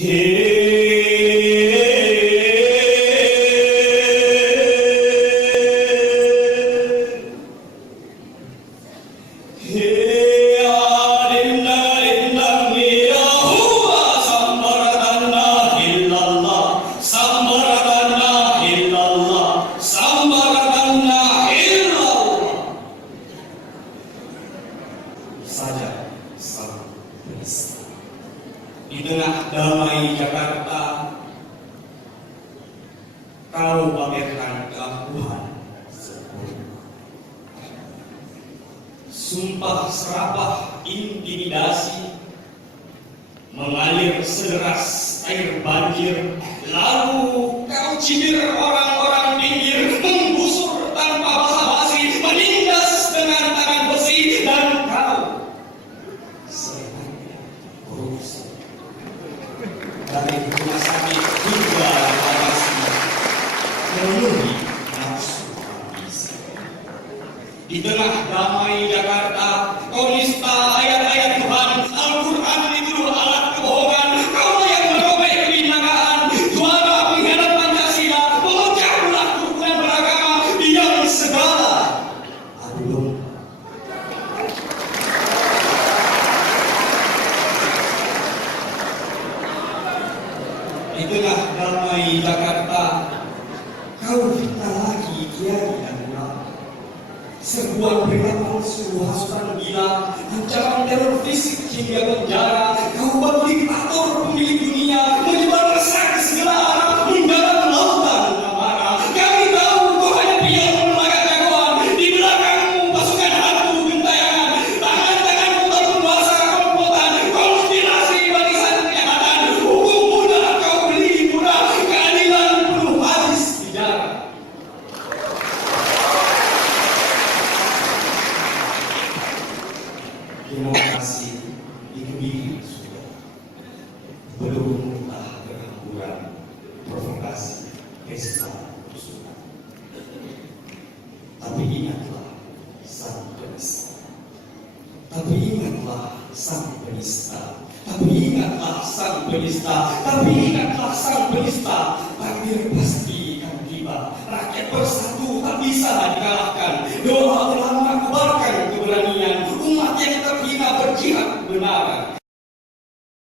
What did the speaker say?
Di tengah damai Jakarta, kau pamerkan keangkuhan sempurna. Sumpah serapah intimidasi mengalir sederas air banjir, lalu kau cibir orang-orang pinggir, menggusur tanpa basa-basi, menindas dengan tangan besi, dan kau serangannya korupsi. Dari rumah sakit hingga farmasi, memenuhi nafsu ambisi. Di tengah damai Jakarta, kau nista ayat-ayat Tuhan, Al-Quran dituduh alat kebohongan. Kau yang merobek kebinakaan, juara pengkhianat Pancasila, memecah belah kerukunan beragama, yang segala adu domba. Di tengah damai Jakarta, kau fitnah lagi kiai dan ulama. Serbuan berita palsu, hasutan gila, ancaman teror fisik hingga penjara. Kau baru diktator pemilik dunia, menyebar resah ke segala arah, mendalam lautan amarah. Kami tahu kau hanya pion melaga jagoan, di belakangmu pasukan hantu gentayangan, tangan-tanganmu tak berkuasa komplotan, konspirasi barisan kejahatan, hukum mudah kau beli murah, keadilan penuh habis bicara. Demokrasi dikebiri sudah, belum entah berhamburan, provokasi, pesta, sudah. Tapi ingatlah sang penista. Tapi ingatlah sang penista. Tapi ingatlah sang penista. Tapi ingatlah sang penista. Takdir pasti akan tiba. Rakyat bersatu.